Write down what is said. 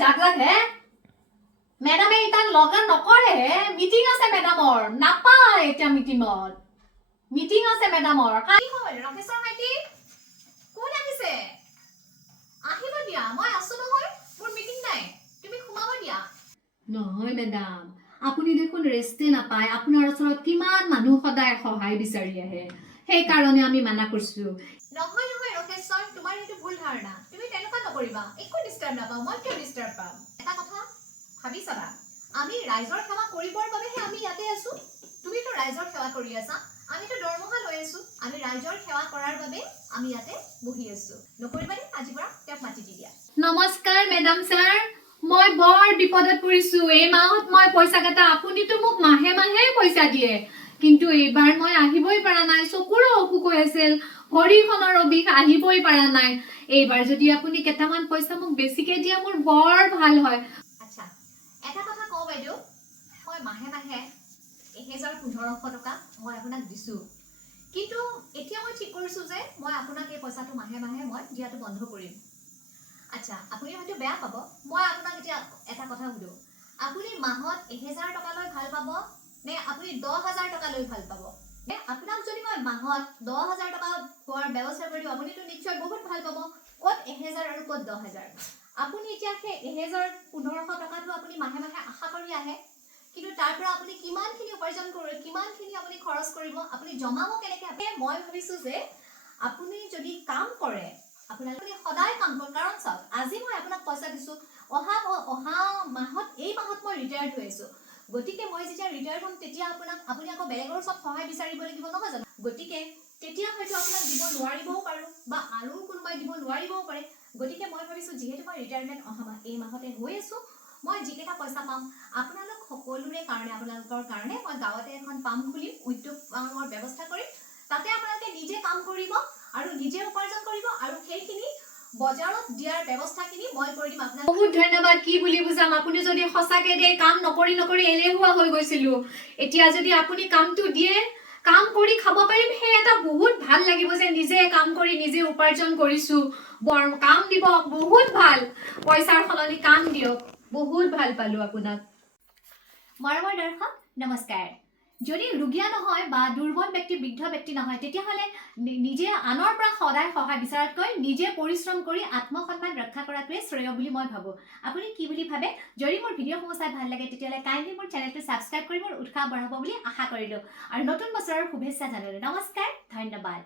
জাগলাক হে মেডামে ইতান লগা নকৰে হে মিটিং আছে মেডামৰ নাপায় এতিয়া মিটিং আছে মেডামৰ কাই হয় ৰাকেশৰ ভাইটি কোন আহিছে আহিব দিয়া মই আছো নহয় মোৰ মিটিং নাই তুমি ঘুমাব দিয়া নহয় মেডাম আপুনি দেখোন ৰেষ্টে নাপায় আপোনাৰ ওচৰত কিমান মানুহ সদায় সহায় বিচাৰি আহে সেই কাৰণে আমি মানা কৰিছো নহয় ৰকেশৰ তোমাৰ এইটো ভুল ধাৰণা তুমি তেনেকুৱা নকৰিবা একো ডিস্টাৰ্ব নাপাও মই কিয় ডিস্টাৰ্ব পাম এটা কথা ভাবি চাবা আমি ৰাইজৰ সেৱা কৰিবৰ বাবেহে আমি ইয়াতে আছো তুমিতো ৰাইজৰ সেৱা কৰি আছা আমিতো দৰমহা লৈ আছো আমি ৰাইজৰ সেৱা কৰাৰ বাবে আমি ইয়াতে বহি আছো নকৰিবানে আজি পৰা তেওঁক মাতি দি দিয়া নমস্কাৰ মেডাম স্যাৰ মই বৰ বিপদত পৰিছো এই মাহত মই পইচা কাটা আপুনিতো মোক মাহে মাহে পইচা দিয়ে কিন্তু এইবাৰ মই আহিবই পৰা নাই চকুৰ অসুখ হৈ আছিল ভৰিখনৰ বিষ আহিবই পৰা নাই এইবাৰ যদি আপুনি কেটামান পইচা মোক বেছিকে দিয়া মোৰ বৰ ভাল হয় আচ্ছা এটা কথা কও বাইদেউ মই মাহে মাহে 1500 টকা মই আপোনাক দিছো কিন্তু এতিয়া মই ঠিক কৰিছো যে মই আপোনাক এই পইচাটো মাহে মাহে মই দিয়াটো বন্ধ কৰিম আচ্ছা আপুনি হয়তো বেয়া পাব মই আপোনাক এতিয়া এটা কথা সুধো আপুনি মাহত 1000 টকা লৈ ভাল পাব নে আপুনি 10000 টকা লৈ ভাল পাব নে আপোনাক যদি মই মাহত 10000 টকা খোৱাৰ ব্যৱস্থা কৰি দিও আপুনি তো নিশ্চয় বহুত ভাল পাব কত 1000 আৰু কত 10000 আপুনি এতিয়া সেই 1500 টকাটো আপুনি মাহে মাহে আশা কৰি আহে কিন্তু তাৰ পৰা আপুনি কিমানখিনি উপাৰ্জন কৰিব কিমানখিনি আপুনি খৰচ কৰিব আপুনি জমাব কেনেকৈ মই ভাবিছো যে আপুনি যদি কাম কৰে আপুনি সদায় কাম কৰক কাৰণ চাওক আজি মই আপোনাক পইচা দিছো অহা মাহত এই মাহত মই ৰিটায়াৰ্ড হৈ আছো গতিকে মই যেতিয়া ৰিটায়াৰ্ড হ'ম তেতিয়া আপুনি আকৌ বেলেগৰ সব সহায় বিচাৰিব লাগিব নহয় জানো গতিকে তেতিয়া হয়তো আপোনাক দিব নোৱাৰিবও পাৰো বা আৰু কোনোবাই দিব নোৱাৰিবও পাৰে গতিকে মই ভাবিছো যেহেতু মই ৰিটায়াৰমেন্ট অহা এই মাহতে হৈ আছো মই যিকেটা পইচা পাম আপোনালোক সকলোৰে কাৰণে আপোনালোকৰ কাৰণে মই গাঁৱতে এখন পাম্প খুলিম উদ্যোগ পামৰ ব্যৱস্থা কৰিম তাতে আপোনালোকে নিজে কাম কৰিব আৰু নিজে উপাৰ্জন কৰিব আৰু সেইখিনি বজাৰত দিয়াৰ ব্যৱস্থাখিনি মই কৰি দিম আপোনাক বহুত ধন্যবাদ কি বুলি বুজাম আপুনি যদি সঁচাকে দে কাম নকৰি এলেহুৱা হৈ গৈছিলো এতিয়া যদি আপুনি কামটো দিয়ে কাম কৰি খাব পাৰিম হে এটা বহুত ভাল লাগিব যে নিজে কাম কৰি নিজে উপাৰ্জন কৰিছো বৰ কাম দিব বহুত ভাল পইচাৰ খলনি কাম দিয়ক বহুত ভাল পালো আপোনাক মৰমৰ দৰ্শক নমস্কাৰ যদি ৰুগিয়া নহয় বা দুৰ্বল ব্যক্তি বৃদ্ধ ব্যক্তি নহয় তেতিয়া হলে নিজে আনৰ পৰা সদায় সহায় বিচাৰতকৈ নিজে পৰিশ্ৰম কৰি আত্মসন্মান ৰক্ষা কৰাটোৱে শ্ৰেয় বুলি মই ভাবো আপুনি কি বুলি ভাবে যদি মোৰ ভিডিঅ'সমূহ চাই ভাল লাগে তেতিয়ালে কাইণ্ডলি মোৰ চেনেলটো সাবস্ক্ৰাইব কৰি মোৰ উৎসাহ বঢ়াব বুলি আশা কৰিলো আৰু নতুন বছৰৰ শুভেচ্ছা জনালো নমস্কাৰ ধন্যবাদ